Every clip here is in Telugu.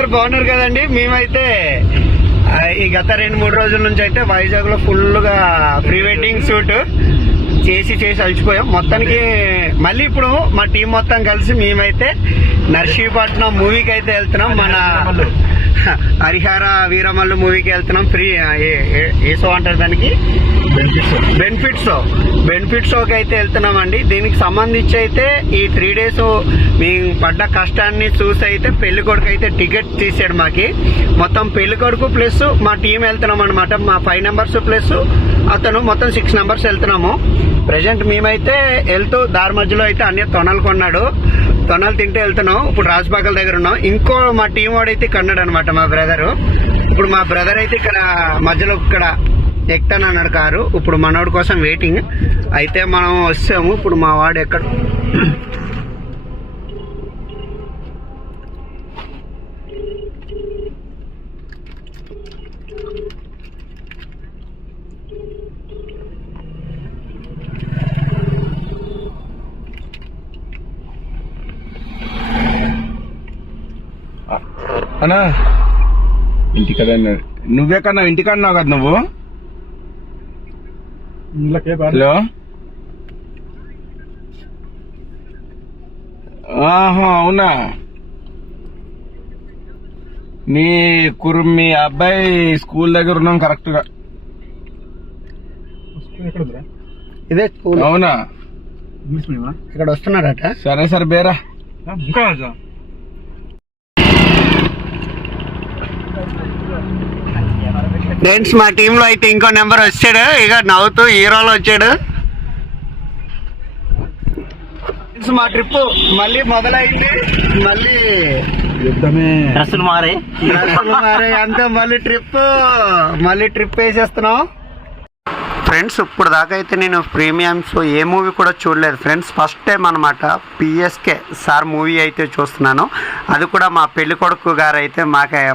అందరు బాగున్నారు కదండి. మేమైతే ఈ గత 2-3 రోజుల నుంచి అయితే వైజాగ్ లో ఫుల్ గా ప్రీ వెడ్డింగ్ షూట్ చేసి అలసిపోయాం. మొత్తానికి మళ్ళీ ఇప్పుడు మా టీం మొత్తం కలిసి మేమైతే నర్సీపట్నం మూవీకి అయితే వెళ్తున్నాం. మన హరిహర వీరమల్లు మూవీకి వెళ్తున్నాం. ఫ్రీ ఏ షో అంటారు దానికి, బెనిఫిట్ షోకి అయితే వెళ్తున్నాం అండి. దీనికి సంబంధించి అయితే ఈ 3 days మేము పడ్డ కష్టాన్ని చూసి అయితే పెళ్లి కొడుకు అయితే టికెట్ తీసాడు మాకి. మొత్తం పెళ్లి కొడుకు ప్లస్ మా టీం వెళ్తున్నాం అనమాట. మా 5 members ప్లస్ అతను మొత్తం 6 members వెళ్తున్నాము. ప్రెసెంట్ మేమైతే వెళ్తూ దారి మధ్యలో అయితే అన్ని తొనలు కొన్నాడు. తొనలు తింటూ వెళ్తున్నాం. ఇప్పుడు రాజబాగల దగ్గర ఉన్నాం. ఇంకో మా టీం వాడైతే కన్నాడు అనమాట మా బ్రదరు. ఇప్పుడు మా బ్రదర్ అయితే ఇక్కడ మధ్యలో ఇక్కడ ఎక్కుతానన్నాడు కారు. ఇప్పుడు మనోడి కోసం వెయిటింగ్ అయితే మనం వస్తాము. ఇప్పుడు మా వాడు ఎక్కడ అన్నా ఇంటికడ నువ్వెక్కడన్నావు? ఇంటికన్నావు కదా నువ్వు. హలో ఆహా అవునా. మీ అబ్బాయి స్కూల్ దగ్గర ఉన్నాం కరెక్ట్ గా. ఇదే స్కూల్ అవునా? ఇక్కడ వస్తున్నారట. సరే బేరా. ఫ్రెండ్స్ మా టీమ్ లో అయితే ఇంకో నెంబర్ వచ్చాడు. ఇక నవ్వుతూ హీరోలో వచ్చాడు. మా ట్రిప్ మళ్ళీ మొదలైంది. మళ్ళీ డ్రెస్సులు మారే అంతే. మళ్ళీ ట్రిప్ వేసేస్తున్నాం ఫ్రెండ్స్. ఇప్పుడు దాకా అయితే నేను ప్రీమియమ్స్ ఏ మూవీ కూడా చూడలేదు ఫ్రెండ్స్. ఫస్ట్ టైం అనమాట పిఎస్కే సార్ మూవీ అయితే చూస్తున్నాను. అది కూడా మా పెళ్లి కొడుకు గారు అయితే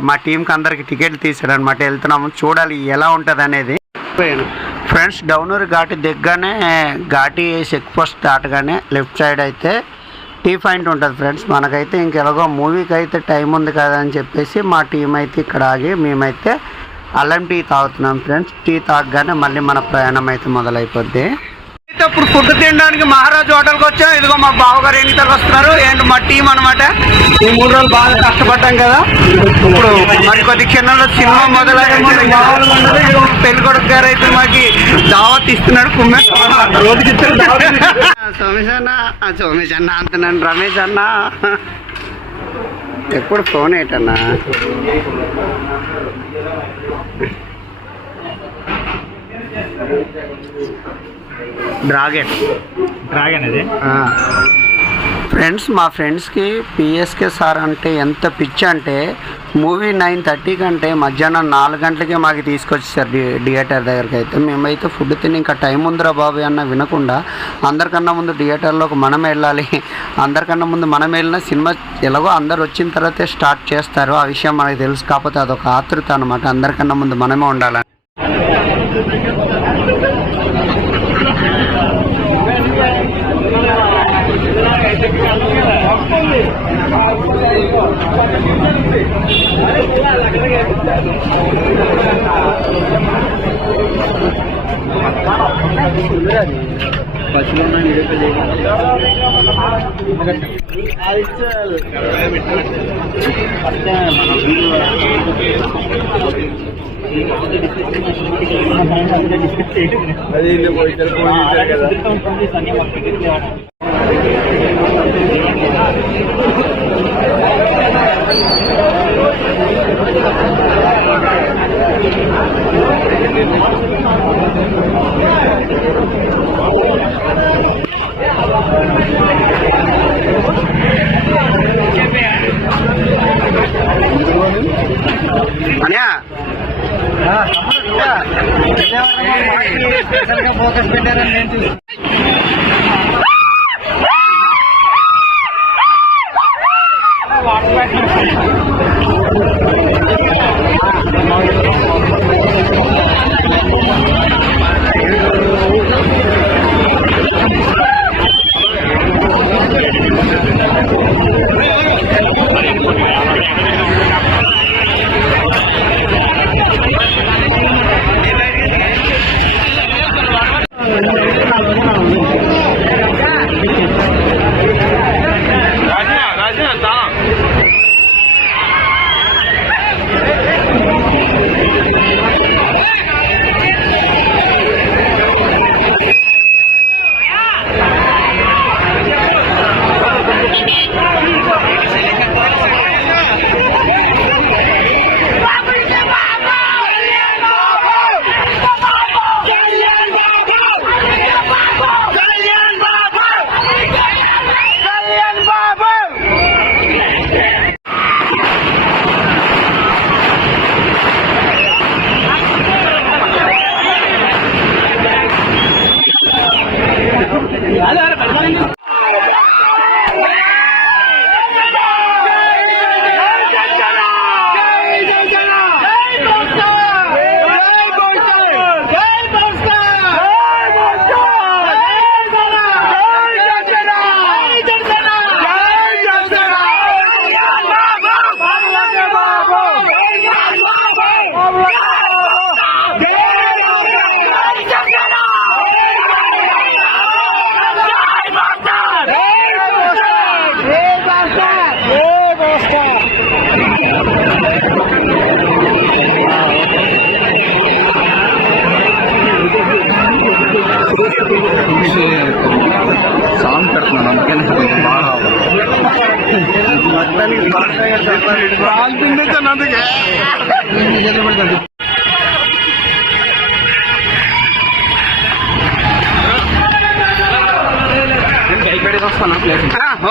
మా టీంకి అందరికి టికెట్లు తీసాడు అనమాట. వెళ్తున్నాము, చూడాలి ఎలా ఉంటుంది అనేది. ఫ్రెండ్స్ డౌనూరు ఘాటి దిగ్గానే ఘాటి చెక్ పోస్ట్ దాటగానే లెఫ్ట్ సైడ్ అయితే టీ పాయింట్ ఉంటుంది ఫ్రెండ్స్. మనకైతే ఇంకెలాగో మూవీకి అయితే టైం ఉంది కదా అని చెప్పేసి మా టీం అయితే ఇక్కడ ఆగి మేమైతే అల్లం టీ తాగుతున్నాం ఫ్రెండ్స్. టీ తాగగానే మళ్ళీ మన ప్రయాణం అయితే మొదలైపోద్ది. అయితే ఇప్పుడు ఫుడ్ తినడానికి మహారాజ్ హోటల్కి వచ్చాం. ఇదిగో మా బావగారు ఎన్నికలకు వస్తున్నారు. ఏంటి మా టీం అనమాట. ఈ 3 రోజులు బాగా కష్టపడ్డాం కదా. ఇప్పుడు మరికొద్ది క్షణంలో సినిమా మొదలయ్యే పెళ్లి కొడుకు గారు అయితే మాకి దావత్ ఇస్తున్నాడు. రోజుకి సోమేష్ అన్న అంటున్నాను. రమేష్ అన్న ఎప్పుడు ఫోన్ ఏంటన్నా. డ్రాగన్ అది ఫ్రెండ్స్. మా ఫ్రెండ్స్కి పిఎస్కే సార్ అంటే ఎంత పిచ్చి అంటే మూవీ 9:30 కంటే మధ్యాహ్నం 4 గంటలకే మాకు తీసుకొచ్చేసారు థియేటర్ దగ్గరికి. అయితే మేమైతే ఫుడ్ తిని ఇంకా టైం ఉందిరా బాబు అన్న వినకుండా అందరికన్నా ముందు థియేటర్లోకి మనం వెళ్ళాలి. అందరికన్నా ముందు మనం వెళ్ళిన సినిమా ఎలాగో అందరు వచ్చిన తర్వాతే స్టార్ట్ చేస్తారు. ఆ విషయం మనకు తెలుసు. కాకపోతే అదొక ఆతృత అనమాట. అందరికన్నా ముందు మనమే ఉండాలని. ఫోకస్ పెట్టారని నేను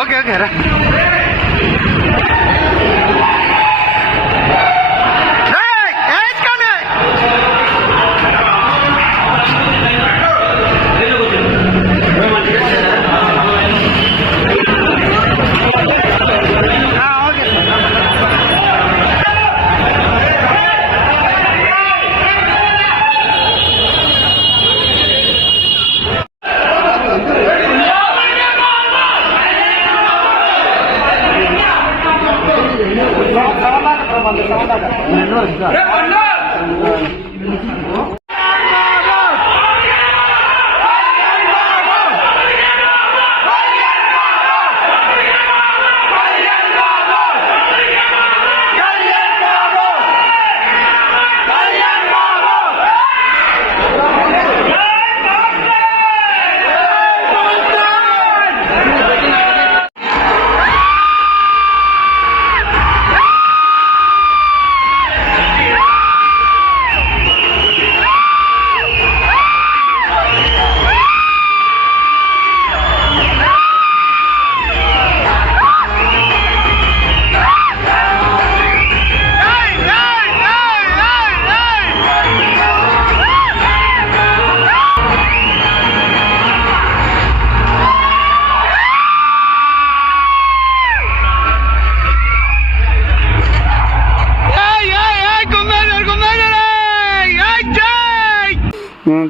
ఓకే ఓకే రా.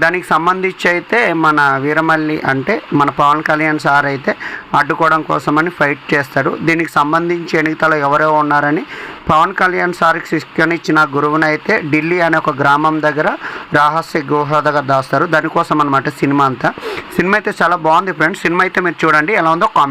దానికి సంబంధించి అయితే మన వీరమల్లి అంటే మన పవన్ కళ్యాణ్ సార్ అయితే అడ్డుకోవడం కోసమని ఫైట్ చేస్తారు. దీనికి సంబంధించి ఎన్నికలు ఎవరో ఉన్నారని పవన్ కళ్యాణ్ సార్కి శిక్షణ ఇచ్చిన గురువుని అయితే ఢిల్లీ అనే ఒక గ్రామం దగ్గర రహస్య గుహ దగ్గర దాస్తారు. దానికోసం అనమాట సినిమా అంతా. సినిమా అయితే చాలా బాగుంది ఫ్రెండ్స్. సినిమా అయితే మీరు చూడండి, ఎలా ఉందో కామెంట్